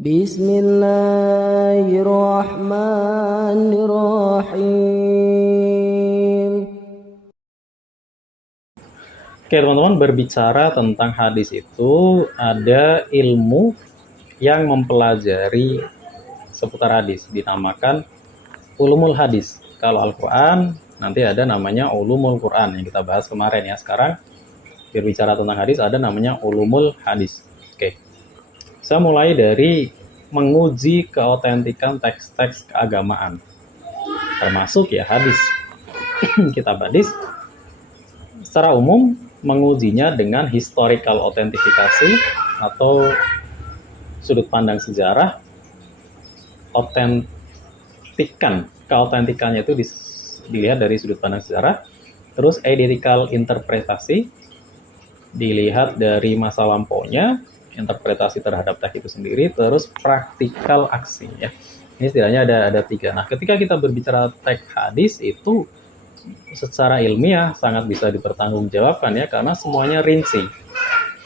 Bismillahirrahmanirrahim. Oke teman-teman, berbicara tentang hadis itu ada ilmu yang mempelajari seputar hadis, dinamakan ulumul hadis. Kalau Al-Quran nanti ada namanya ulumul Quran yang kita bahas kemarin ya. Sekarang berbicara tentang hadis ada namanya ulumul hadis. Oke, saya mulai dari menguji keautentikan teks-teks keagamaan, termasuk ya hadis. Kitab hadis secara umum mengujinya dengan historical autentifikasi atau sudut pandang sejarah. Keautentikannya itu dilihat dari sudut pandang sejarah. Terus editorial interpretasi dilihat dari masa lampaunya, interpretasi terhadap teks itu sendiri. Terus praktikal aksi ya. Ini setidaknya ada 3. Nah, ketika kita berbicara teks hadis itu secara ilmiah sangat bisa dipertanggungjawabkan ya, karena semuanya rinci.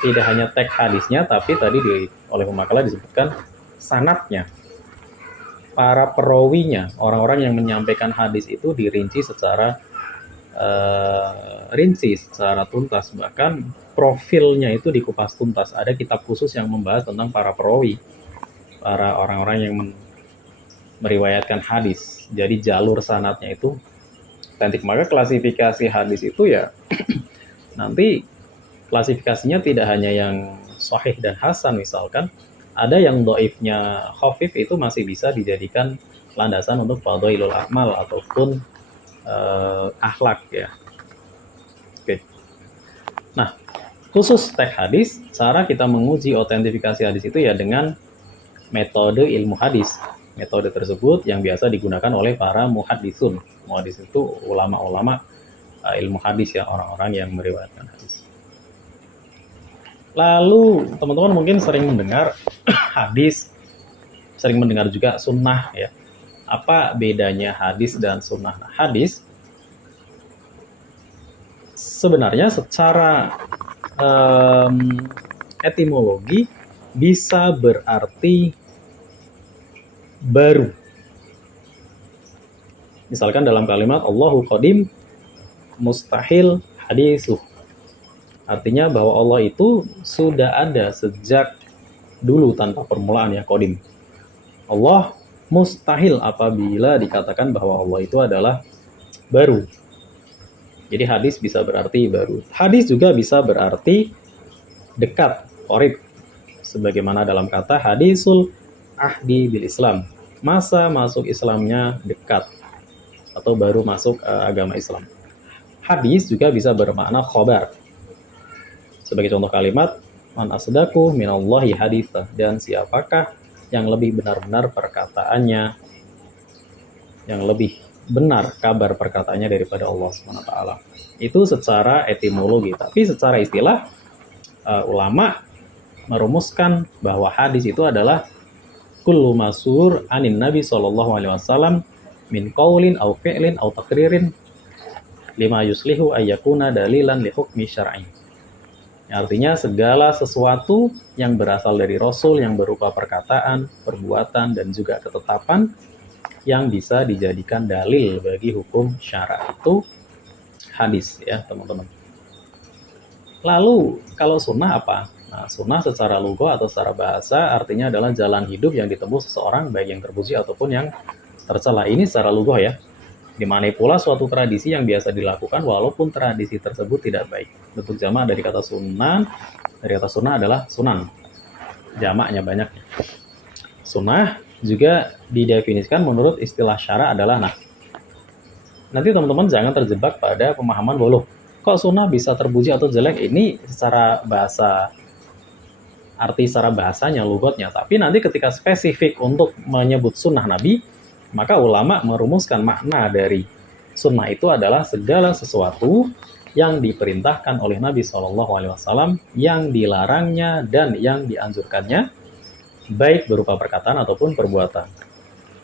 Tidak hanya teks hadisnya, tapi tadi oleh pemakalah disebutkan sanadnya, para perawinya, orang-orang yang menyampaikan hadis itu dirinci secara secara tuntas, bahkan profilnya itu dikupas tuntas. Ada kitab khusus yang membahas tentang para perawi, para orang-orang yang meriwayatkan hadis. Jadi jalur sanadnya itu otentik. Maka klasifikasi hadis itu ya nanti klasifikasinya tidak hanya yang sahih dan hasan, misalkan ada yang doifnya khafif itu masih bisa dijadikan landasan untuk fadhailul amal ataupun akhlak ya. Oke. Nah, khusus teks hadis, cara kita menguji autentifikasi hadis itu ya dengan metode ilmu hadis. Metode tersebut yang biasa digunakan oleh para muhaddisun. Muhaddis itu ulama-ulama ilmu hadis ya, orang-orang yang meriwayatkan hadis. Lalu teman-teman mungkin sering mendengar hadis, sering mendengar juga sunnah ya. Apa bedanya hadis dan sunnah? Nah, hadis sebenarnya secara etimologi bisa berarti baru. Misalkan dalam kalimat Allahu qadim mustahil hadisuh. Artinya bahwa Allah itu sudah ada sejak dulu tanpa permulaan ya, qadim. Allah mustahil apabila dikatakan bahwa Allah itu adalah baru. Jadi hadis bisa berarti baru. Hadis juga bisa berarti dekat, qarib. Sebagaimana dalam kata hadisul ahdi bil Islam. Masa masuk Islamnya dekat atau baru masuk agama Islam. Hadis juga bisa bermakna khobar. Sebagai contoh kalimat, man asdaku minallahi haditha, dan siapakah yang lebih benar-benar perkataannya, yang lebih benar kabar perkataannya daripada Allah SWT. Itu secara etimologi, tapi secara istilah ulama merumuskan bahwa hadis itu adalah kullu masur anin Nabi SAW min qaulin au fi'lin au taqririn lima yuslihu ayyakuna dalilan li hukmi syar'i. Artinya segala sesuatu yang berasal dari Rasul yang berupa perkataan, perbuatan, dan juga ketetapan yang bisa dijadikan dalil bagi hukum syara, itu hadis ya teman-teman. Lalu kalau sunnah apa? Nah, sunnah secara lugha atau secara bahasa artinya adalah jalan hidup yang ditempuh seseorang, baik yang terpuji ataupun yang tercela. Ini secara lugha ya. Dimana pula suatu tradisi yang biasa dilakukan walaupun tradisi tersebut tidak baik. Bentuk jamak dari kata sunnah, adalah sunan. Jamaknya banyak. Sunnah juga didefinisikan menurut istilah syara adalah nanti teman-teman jangan terjebak pada pemahaman bahwa kok sunnah bisa terpuji atau jelek. Ini secara bahasa, arti secara bahasanya, lugotnya. Tapi nanti ketika spesifik untuk menyebut sunnah Nabi, maka ulama merumuskan makna dari sunnah itu adalah segala sesuatu yang diperintahkan oleh Nabi SAW, yang dilarangnya dan yang dianjurkannya, baik berupa perkataan ataupun perbuatan.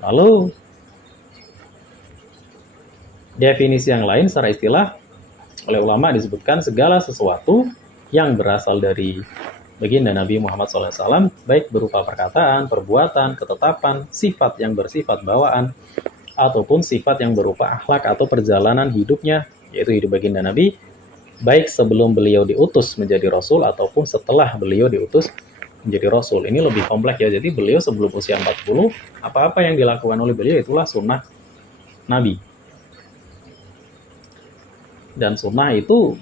Lalu definisi yang lain secara istilah oleh ulama disebutkan segala sesuatu yang berasal dari baginda Nabi Muhammad SAW, baik berupa perkataan, perbuatan, ketetapan, sifat yang bersifat bawaan, ataupun sifat yang berupa akhlak atau perjalanan hidupnya, yaitu hidup baginda Nabi, baik sebelum beliau diutus menjadi Rasul ataupun setelah beliau diutus menjadi Rasul. Ini lebih kompleks ya, jadi beliau sebelum usia 40, apa-apa yang dilakukan oleh beliau itulah sunnah Nabi. Dan sunnah itu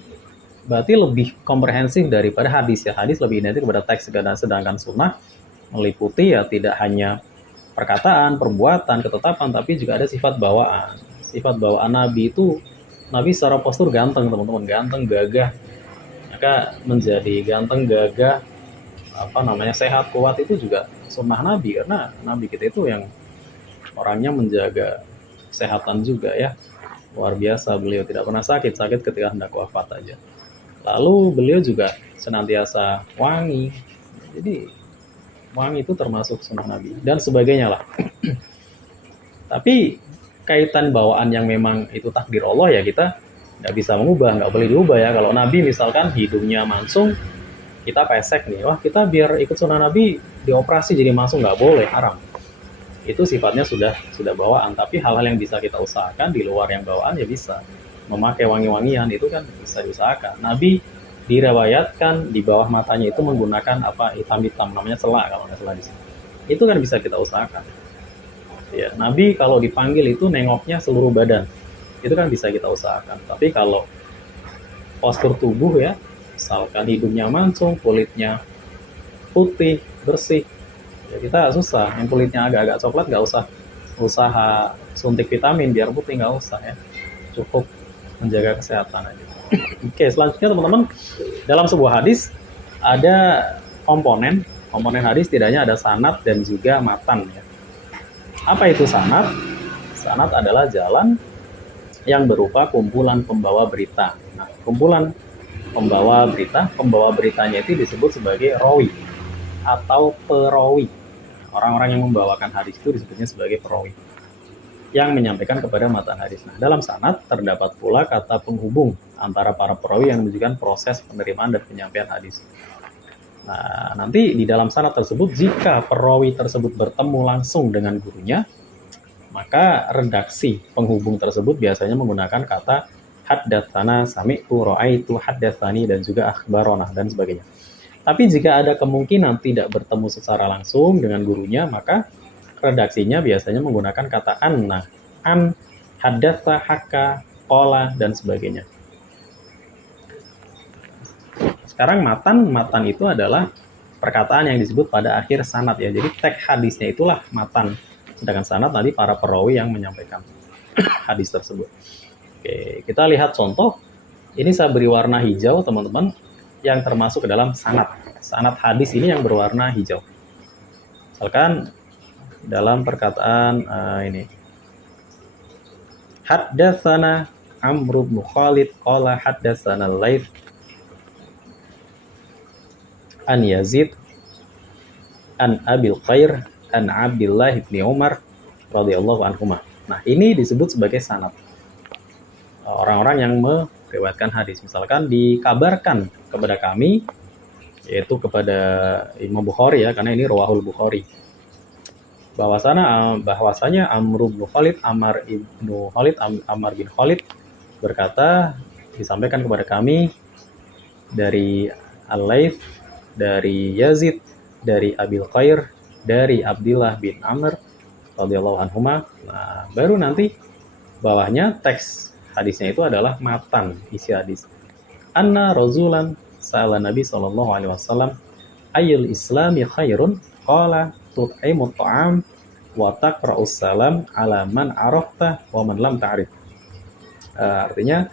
berarti lebih komprehensif daripada hadis ya. Hadis lebih identik kepada teks, sedangkan sunnah meliputi ya tidak hanya perkataan, perbuatan, ketetapan, tapi juga ada sifat bawaan. Sifat bawaan Nabi itu, Nabi secara postur ganteng teman-teman, ganteng, gagah. Maka menjadi ganteng, gagah, sehat, kuat itu juga sunnah Nabi, karena Nabi kita itu yang orangnya menjaga kesehatan juga ya. Luar biasa, beliau tidak pernah sakit ketika hendak wafat aja. Lalu beliau juga senantiasa wangi. Jadi wangi itu termasuk sunnah Nabi dan sebagainya lah. Tapi kaitan bawaan yang memang itu takdir Allah ya, kita nggak bisa mengubah, nggak boleh diubah ya. Kalau Nabi misalkan hidungnya mansung, kita pesek nih, wah kita biar ikut sunnah Nabi dioperasi jadi mansung, nggak boleh, haram. Itu sifatnya sudah bawaan. Tapi hal-hal yang bisa kita usahakan di luar yang bawaan ya bisa. Memakai wangi-wangian itu kan bisa diusahakan. Nabi diriwayatkan di bawah matanya itu menggunakan hitam-hitam, namanya celak kalau nggak salah di sini. Itu kan bisa kita usahakan. Ya, Nabi kalau dipanggil itu nengoknya seluruh badan. Itu kan bisa kita usahakan. Tapi kalau postur tubuh ya, misalkan hidungnya mancung, kulitnya putih, bersih, ya kita susah. Yang kulitnya agak-agak coklat nggak usah usaha suntik vitamin biar putih, nggak usah ya. Cukup menjaga kesehatan aja. Oke, selanjutnya teman-teman, dalam sebuah hadis ada komponen hadis tidaknya ada sanad dan juga matan ya. Apa itu sanad? Sanad adalah jalan yang berupa kumpulan pembawa berita. Nah, kumpulan pembawa beritanya itu disebut sebagai rawi atau perawi. Orang-orang yang membawakan hadis itu disebutnya sebagai perawi yang menyampaikan kepada matan hadis. Nah, dalam sanad terdapat pula kata penghubung antara para perawi yang menunjukkan proses penerimaan dan penyampaian hadis. Nah, nanti di dalam sanad tersebut, jika perawi tersebut bertemu langsung dengan gurunya, maka redaksi penghubung tersebut biasanya menggunakan kata haddatsana, sami'tu, ra'aitu, haddatsani, dan juga akhbarona, dan sebagainya. Tapi jika ada kemungkinan tidak bertemu secara langsung dengan gurunya, maka redaksinya biasanya menggunakan kata anna, an, haddatsa, hakka, qala, dan sebagainya. Sekarang matan itu adalah perkataan yang disebut pada akhir sanad ya. Jadi teks hadisnya itulah matan. Sedangkan sanad tadi para perawi yang menyampaikan hadis tersebut. Oke, kita lihat contoh. Ini saya beri warna hijau teman-teman, yang termasuk ke dalam sanad. Sanad hadis ini yang berwarna hijau. Misalkan dalam perkataan ini, haddatsana Amr bin Khalid qala haddatsana Laits an Yazid an Abil Khair an Abdullah bin Umar radhiyallahu anhuma. Nah, ini disebut sebagai sanad. Orang-orang yang meriwayatkan hadis, misalkan dikabarkan kepada kami, yaitu kepada Imam Bukhari ya, karena ini rawahul Bukhari, bahwasanya Amr bin Khalid, Ammar bin Khalid berkata, disampaikan kepada kami dari Al-Laits, dari Yazid, dari Abil Khair, dari Abdullah bin Amr radhiyallahu anhuma. Nah, baru nanti bawahnya teks hadisnya itu adalah matan isi hadis. Anna razulan sa'ala Nabi sallallahu alaihi wasallam ayyul islami khairun qala tut'imut ta'am wa taqra'us salam ala man arafta wa man lam ta'rif. Artinya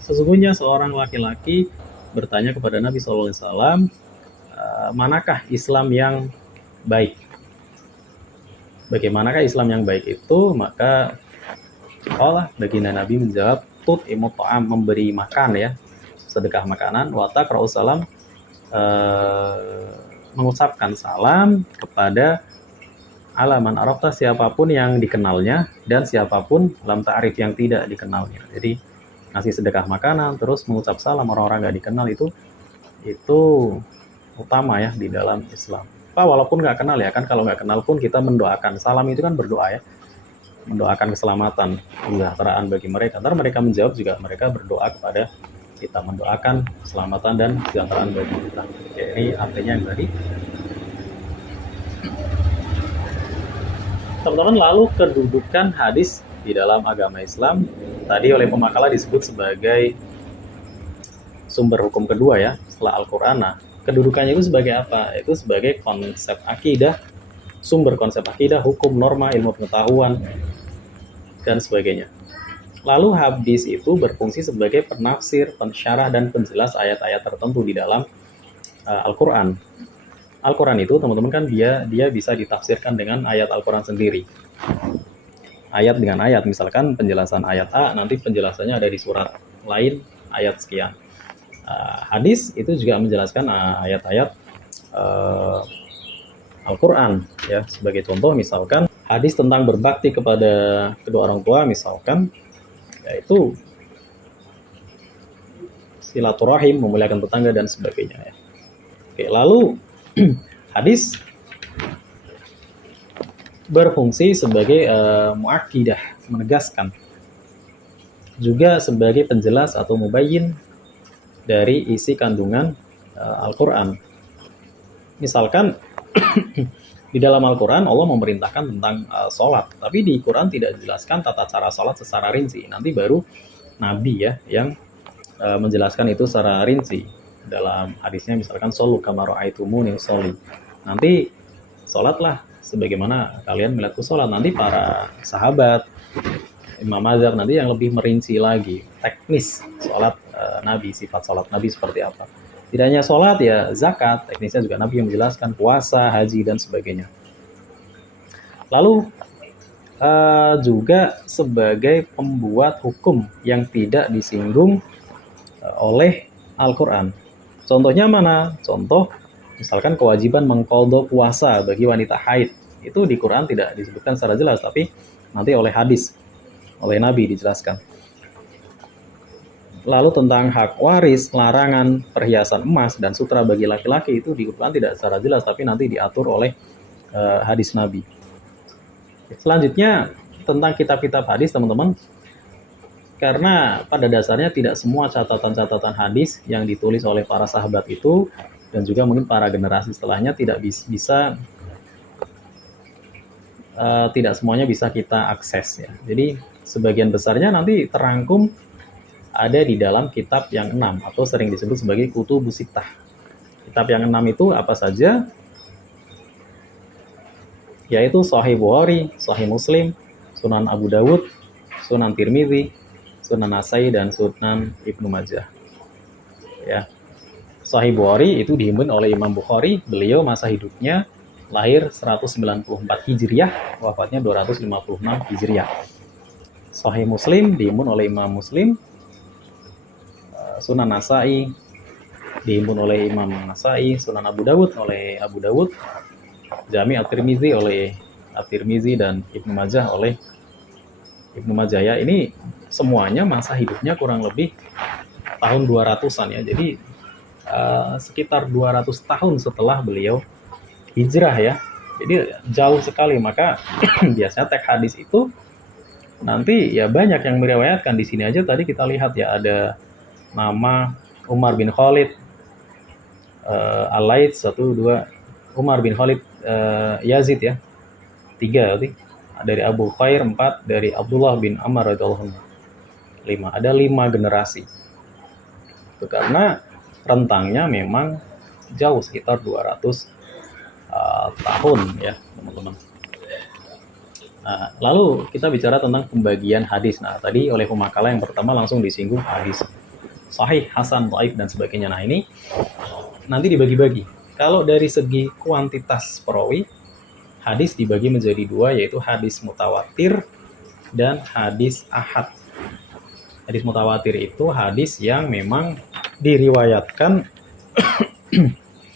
sesungguhnya seorang laki-laki bertanya kepada Nabi sallallahu alaihi wasallam, manakah Islam yang baik? Bagaimanakah Islam yang baik itu? Maka baginda Nabi menjawab, tut'imut ta'am, memberi makan ya, sedekah makanan, wa taqra'us salam, mengucapkan salam kepada alaman arafta, siapapun yang dikenalnya, dan siapapun lam ta'rif, yang tidak dikenalnya. Jadi ngasih sedekah makanan terus mengucap salam orang-orang nggak dikenal, itu itu utama ya di dalam Islam. Walaupun nggak kenal ya kan, kalau nggak kenal pun kita mendoakan. Salam itu kan berdoa ya, mendoakan keselamatan, kesejahteraan bagi mereka. Ntar mereka menjawab juga, mereka berdoa kepada kita, mendoakan keselamatan dan kesejahteraan bagi kita. Jadi artinya yang tadi. Teman-teman, lalu kedudukan hadis di dalam agama Islam tadi oleh pemakalah disebut sebagai sumber hukum kedua ya setelah Al-Quran. Nah, kedudukannya itu sebagai apa? Itu sebagai konsep akidah, sumber konsep akidah, hukum, norma, ilmu pengetahuan, dan sebagainya. Lalu hadis itu berfungsi sebagai penafsir, pensyarah, dan penjelas ayat-ayat tertentu di dalam Al-Quran. Al-Quran itu teman-teman kan dia bisa ditafsirkan dengan ayat Al-Quran sendiri. Ayat dengan ayat, misalkan penjelasan ayat A, nanti penjelasannya ada di surat lain, ayat sekian. Hadis itu juga menjelaskan ayat-ayat Al-Quran ya. Sebagai contoh misalkan hadis tentang berbakti kepada kedua orang tua misalkan, yaitu silaturahim, memuliakan tetangga dan sebagainya ya. Oke, lalu hadis berfungsi sebagai muakkidah, menegaskan, juga sebagai penjelas atau mubayyin dari isi kandungan Al-Quran. Misalkan di dalam Al-Quran Allah memerintahkan tentang sholat, tapi di Quran tidak dijelaskan tata cara sholat secara rinci. Nanti baru Nabi ya yang menjelaskan itu secara rinci. Dalam hadisnya misalkan shollu kama ra'aitumuni sholli. Nanti sholatlah sebagaimana kalian melihatku sholat. Nanti para sahabat, Imam Mazhab nanti yang lebih merinci lagi teknis sholat Nabi, sifat sholat Nabi seperti apa. Tidak hanya sholat ya, zakat, teknisnya juga Nabi yang menjelaskan, puasa, haji, dan sebagainya. Lalu juga sebagai pembuat hukum yang tidak disinggung oleh Al-Quran. Contohnya mana? Contoh misalkan kewajiban mengqadha puasa bagi wanita haid. Itu di Quran tidak disebutkan secara jelas, tapi nanti oleh hadis, oleh Nabi dijelaskan. Lalu tentang hak waris, larangan perhiasan emas dan sutra bagi laki-laki itu di Quran tidak secara jelas, tapi nanti diatur oleh hadis Nabi. Selanjutnya tentang kitab-kitab hadis teman-teman. Karena pada dasarnya tidak semua catatan-catatan hadis yang ditulis oleh para sahabat itu dan juga mungkin para generasi setelahnya tidak bisa tidak semuanya bisa kita akses ya. Jadi sebagian besarnya nanti terangkum ada di dalam kitab yang 6 atau sering disebut sebagai kutubus sittah. Kitab yang 6 itu apa saja? Yaitu Sahih Bukhari, Sahih Muslim, Sunan Abu Dawud, Sunan Tirmidzi, Sunan Nasai, dan Sunan Ibnu Majah. Ya. Sahih Bukhari itu dihimpun oleh Imam Bukhari. Beliau masa hidupnya lahir 194 Hijriah, wafatnya 256 Hijriah. Sahih Muslim dihimpun oleh Imam Muslim. Sunan Nasai dihimpun oleh Imam Nasai. Sunan Abu Dawud oleh Abu Dawud. Jami At-Tirmizi oleh At-Tirmizi, dan Ibnu Majah oleh Ibnu Majah ya. Ini semuanya masa hidupnya kurang lebih tahun 200-an ya. Jadi sekitar 200 tahun setelah beliau hijrah ya. Jadi jauh sekali. Maka biasanya teks hadis itu nanti ya banyak yang meriwayatkan. Di sini aja tadi kita lihat ya, ada nama Umar bin Khalid Al-Laits 1, 2, Umar bin Khalid Yazid ya 3 berarti. Dari Abu Khair 4, dari Abdullah bin Amr radhiyallahu anhu 5. Ada 5 generasi. Itu karena rentangnya memang jauh, sekitar 200 tahun ya teman-teman. Nah, lalu kita bicara tentang pembagian hadis. Nah, tadi oleh pemakalah yang pertama langsung disinggung hadis sahih, hasan, dhaif, dan sebagainya. Nah, ini nanti dibagi-bagi. Kalau dari segi kuantitas perawi, hadis dibagi menjadi 2, yaitu hadis mutawatir dan hadis ahad. Hadis mutawatir itu hadis yang memang diriwayatkan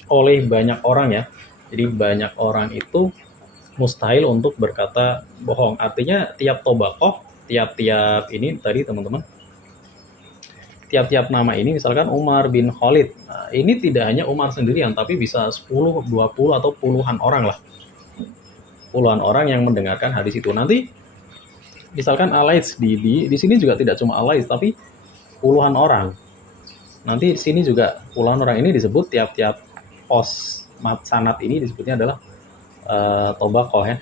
oleh banyak orang ya. Jadi banyak orang itu mustahil untuk berkata bohong. Artinya tiap tobaqoh, tiap-tiap ini tadi teman-teman, tiap-tiap nama ini, misalkan Umar bin Khalid, nah, ini tidak hanya Umar sendirian, tapi bisa 10, 20 atau puluhan orang lah, puluhan orang yang mendengarkan hadis itu. Nanti misalkan alais di sini juga tidak cuma alais, tapi puluhan orang. Nanti di sini juga puluhan orang ini disebut tiap-tiap pos sanad ini disebutnya adalah tobakoh ya.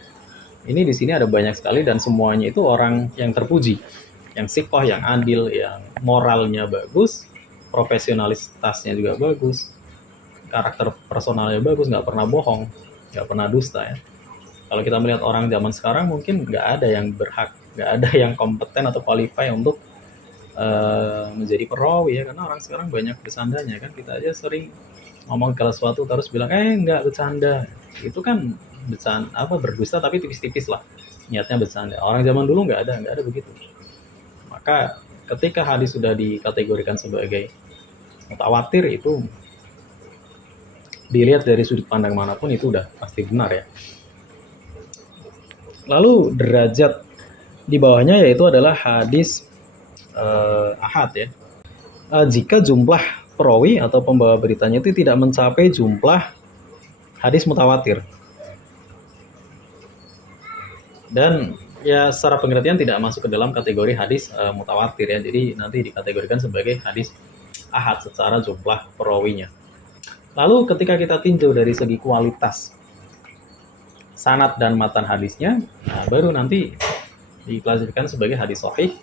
Ini di sini ada banyak sekali dan semuanya itu orang yang terpuji, yang sikoh, yang adil, yang moralnya bagus, profesionalitasnya juga bagus, karakter personalnya bagus, nggak pernah bohong, nggak pernah dusta ya. Kalau kita melihat orang zaman sekarang mungkin nggak ada yang berhak, nggak ada yang kompeten atau qualify untuk menjadi perawi ya, karena orang sekarang banyak bercandanya kan. Kita aja sering ngomong kalau sesuatu terus bilang nggak bercanda, itu kan bercanda berdusta tapi tipis-tipis lah, niatnya bercanda. Orang zaman dulu nggak ada begitu. Maka ketika hadis sudah dikategorikan sebagai mutawatir, itu dilihat dari sudut pandang manapun itu udah pasti benar ya. Lalu derajat di bawahnya yaitu adalah hadis ahad ya. Jika jumlah perawi atau pembawa beritanya itu tidak mencapai jumlah hadis mutawatir, dan ya secara pengertian tidak masuk ke dalam kategori hadis mutawatir ya. Jadi nanti dikategorikan sebagai hadis ahad secara jumlah perawinya. Lalu ketika kita tinjau dari segi kualitas sanad dan matan hadisnya, nah baru nanti diklasifikasikan sebagai hadis sahih,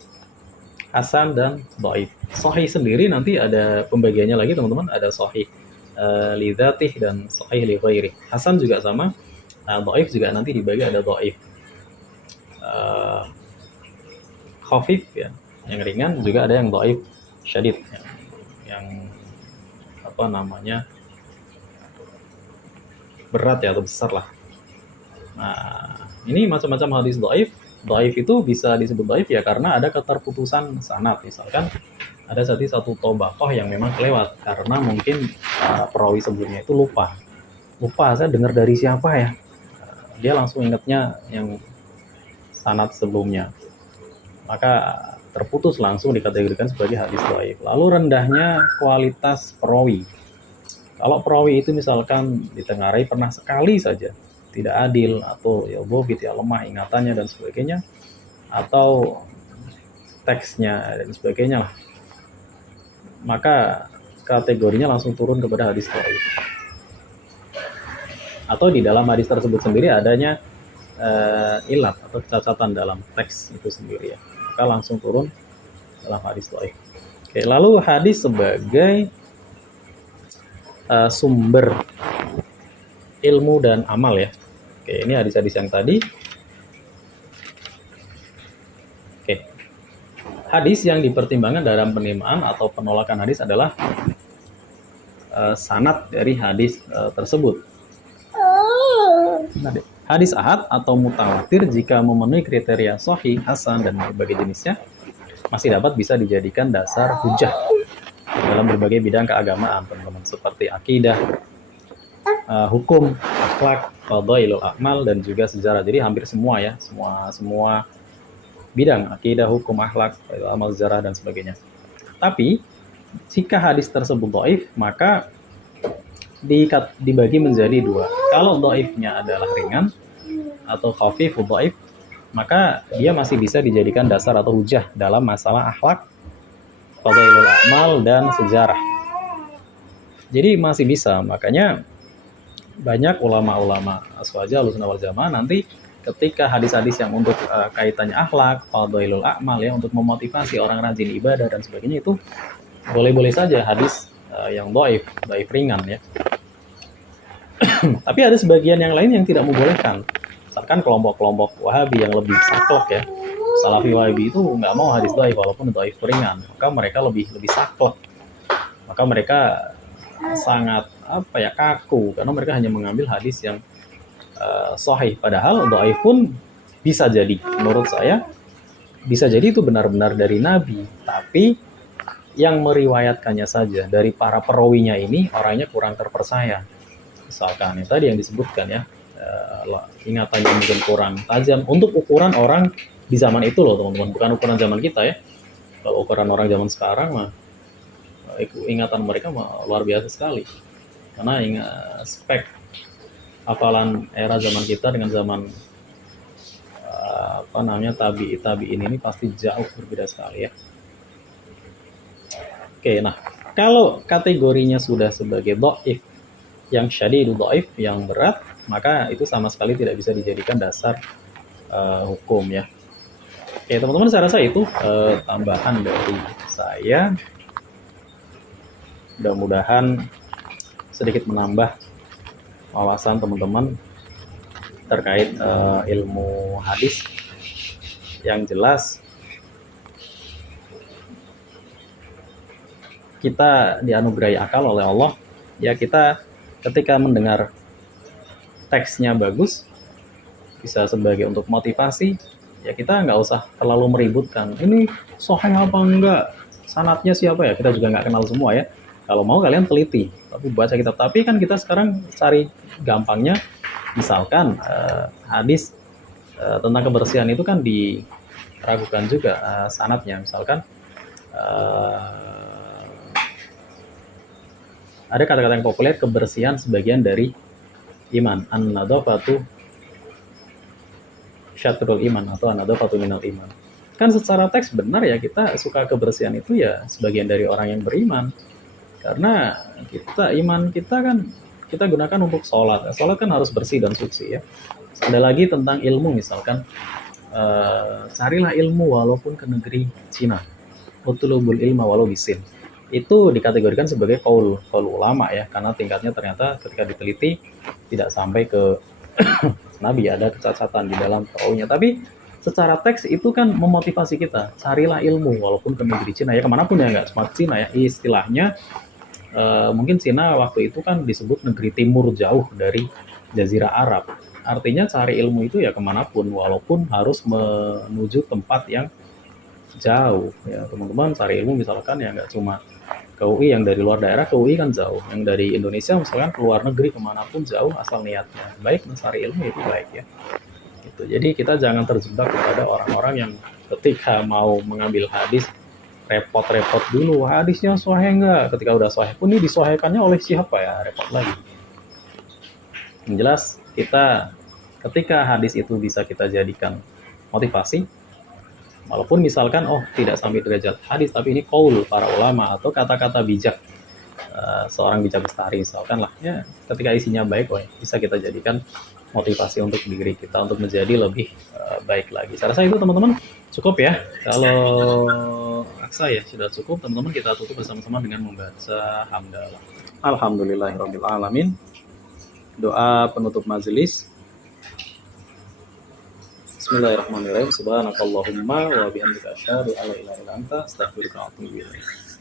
hasan, dan dhaif. Sahih sendiri nanti ada pembagiannya lagi teman-teman, ada sahih li dzatih dan sahih li ghairi. Hasan juga sama, dhaif juga nanti dibagi, ada dhaif khafif ya, yang ringan, juga ada yang dhaif syadid yang berat ya atau besar lah. Nah, ini macam-macam hadis dhaif. Dhaif itu bisa disebut dhaif ya karena ada keterputusan sanad. Misalkan ada satu tobakoh yang memang kelewat karena mungkin perawi sebelumnya itu lupa saya dengar dari siapa ya, dia langsung ingatnya yang sanad sebelumnya, maka terputus, langsung dikategorikan sebagai hadis dhaif. Lalu rendahnya kualitas perawi. Kalau perawi itu misalkan ditengarai pernah sekali saja tidak adil, atau ya bobit ya lemah ingatannya dan sebagainya, atau teksnya dan sebagainya lah, maka kategorinya langsung turun kepada hadis dhaif. Atau di dalam hadis tersebut sendiri adanya ilat atau kecacatan dalam teks itu sendiri ya, maka langsung turun dalam hadis dhaif. Oke, lalu hadis sebagai sumber ilmu dan amal ya. Oke, ini hadis-hadis yang tadi. Oke. Hadis yang dipertimbangkan dalam penerimaan atau penolakan hadis adalah sanad dari hadis tersebut. Hadis ahad atau mutawatir jika memenuhi kriteria sahih, hasan, dan berbagai jenisnya masih dapat bisa dijadikan dasar hujah dalam berbagai bidang keagamaan, teman-teman, seperti akidah, hukum, akhlak, fadhailul a'mal, dan juga sejarah. Jadi hampir semua ya, semua bidang, akidah, hukum, akhlak, fadhailul a'mal, sejarah, dan sebagainya. Tapi jika hadis tersebut dhaif, maka dibagi menjadi dua. Kalau dhaifnya adalah ringan atau khafif dhaif, maka dia masih bisa dijadikan dasar atau hujah dalam masalah akhlak, fadhailul a'mal, dan sejarah. Jadi masih bisa. Makanya banyak ulama-ulama aswaja Ahlussunnah wal Jamaah nanti ketika hadis-hadis yang untuk kaitannya akhlak, fadhailul a'mal ya, untuk memotivasi orang rajin ibadah dan sebagainya, itu boleh-boleh saja hadis yang dhaif ringan ya. Tapi ada sebagian yang lain yang tidak membolehkan. Misalkan kelompok-kelompok Wahabi yang lebih saklek ya. Salafi Wahabi itu nggak mau hadis dhaif walaupun dhaif ringan. Maka mereka lebih saklek. Maka mereka sangat kaku karena mereka hanya mengambil hadis yang sahih, padahal dhaif pun bisa jadi, menurut saya bisa jadi itu benar-benar dari Nabi, tapi yang meriwayatkannya saja dari para perawinya ini orangnya kurang terpercaya. Misalkan yang tadi yang disebutkan ya, ingatannya mungkin kurang tajam untuk ukuran orang di zaman itu loh teman-teman, bukan ukuran zaman kita ya. Kalau ukuran orang zaman sekarang mah ingatan mereka luar biasa sekali. Karena spek hafalan era zaman kita dengan zaman tabi'in ini pasti jauh berbeda sekali ya. Oke, nah kalau kategorinya sudah sebagai dhaif, yang syadidu dhaif, yang berat, maka itu sama sekali tidak bisa dijadikan dasar hukum ya. Oke teman-teman, saya rasa itu tambahan dari saya. Mudah-mudahan sedikit menambah wawasan teman-teman terkait ilmu hadis. Yang jelas kita dianugerahi akal oleh Allah ya, kita ketika mendengar teksnya bagus, bisa sebagai untuk motivasi ya, kita nggak usah terlalu meributkan ini sahih apa enggak, sanadnya siapa ya, kita juga nggak kenal semua ya. Kalau mau kalian teliti, tapi baca kitab. Tapi kan kita sekarang cari gampangnya, misalkan hadis tentang kebersihan itu kan diragukan juga sanadnya. Misalkan ada kata-kata yang populer, kebersihan sebagian dari iman, an-nadhafatu syatrul iman atau an-nadhafatu minal iman. Kan secara teks benar ya, kita suka kebersihan itu ya sebagian dari orang yang beriman. Karena iman kita kan kita gunakan untuk sholat. Sholat kan harus bersih dan suci ya. Ada lagi tentang ilmu, misalkan carilah ilmu walaupun ke negeri Cina. Utlubul ilma walau bisin. Itu dikategorikan sebagai qaul ulama ya, karena tingkatnya ternyata ketika diteliti tidak sampai ke Nabi, ada kecacatan di dalam qaulnya. Tapi secara teks itu kan memotivasi kita, carilah ilmu walaupun ke negeri Cina ya, kemanapun ya, nggak cuma Cina ya. Istilahnya mungkin Cina waktu itu kan disebut negeri timur jauh dari Jazirah Arab. Artinya cari ilmu itu ya kemanapun, walaupun harus menuju tempat yang jauh ya teman-teman. Cari ilmu misalkan ya nggak cuma ke UI, yang dari luar daerah ke UI kan jauh, yang dari Indonesia misalkan ke luar negeri kemanapun jauh, asal niatnya baik mencari ilmu itu baik ya. Gitu. Jadi kita jangan terjebak kepada orang-orang yang ketika mau mengambil hadis repot-repot dulu, hadisnya sahih enggak, ketika udah sahih pun ini disahihkannya oleh siapa ya, repot lagi. Yang jelas kita ketika hadis itu bisa kita jadikan motivasi, walaupun misalkan tidak sampai derajat hadis, tapi ini qaul para ulama atau kata-kata bijak seorang bijak bestari misalkan lah ya, ketika isinya baik bisa kita jadikan motivasi untuk diri kita untuk menjadi lebih baik lagi. Saya rasa itu teman-teman cukup ya. Kalau aksa ya sudah cukup teman-teman, kita tutup bersama-sama dengan membaca hamdalah. Alhamdulillahirabbil alamin. Doa penutup majelis. Bismillahirrahmanirrahim. Subhanakallahumma wa bihamdika asyhadu an la ilaha illa anta astaghfiruka wa atubu ilaik.